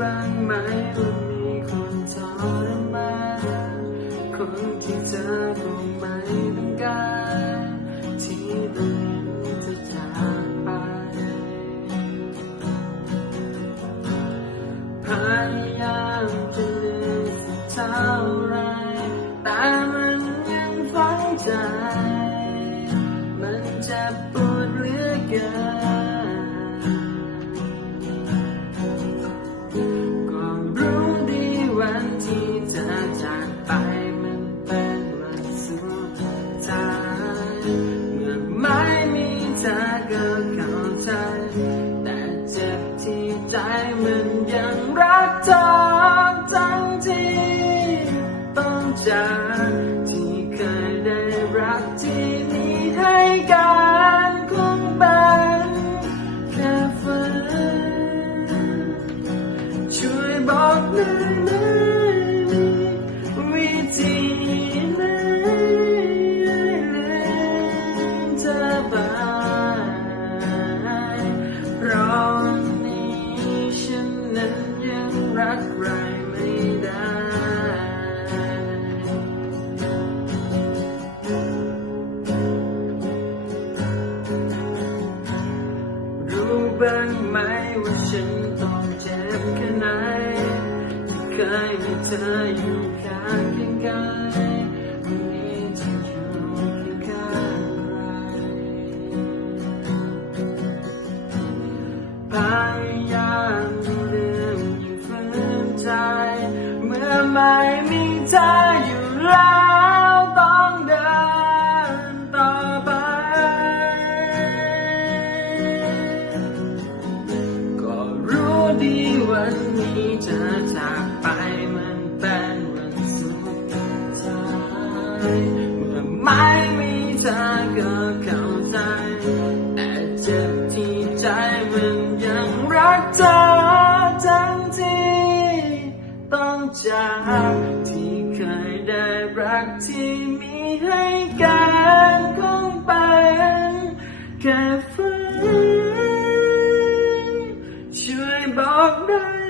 บ้างไหมว่ามีคนทรมานคนที่เธอคงไม่ต้องการที่ต้องนี้จะจากไปพยายามจะลืมสักเท่าไรแต่มันยังฝังใจ มันจะปวดเหลือเกิน เมื่อไม่มีเธอก็เข้าใจ แต่เจ็บที่ใจมันยังรักเธอทั้งที่ต้องจากที่เคยได้รักที่มีให้กันคงเป็นแค่ฝันช่วยบอกหน่อ เธอไปเพราะวันนี้ฉันนั้นยังรักใครไม่ได้ รู้บ้างไหมว่าฉันต้องเจ็บแค่ไหนที่เคยมีเธออยู่ เมื่อไม่มีเธออยู่แล้วต้องเดินต่อไป ก็รู้ดีวันนี้เธอจากไปมันเป็นวันสุดท้ายเมื่อไม่มีเธอก็เข้า จาก ที่เคยได้รักที่มีให้กันคงเป็นแค่ฝันช่วยบอกได้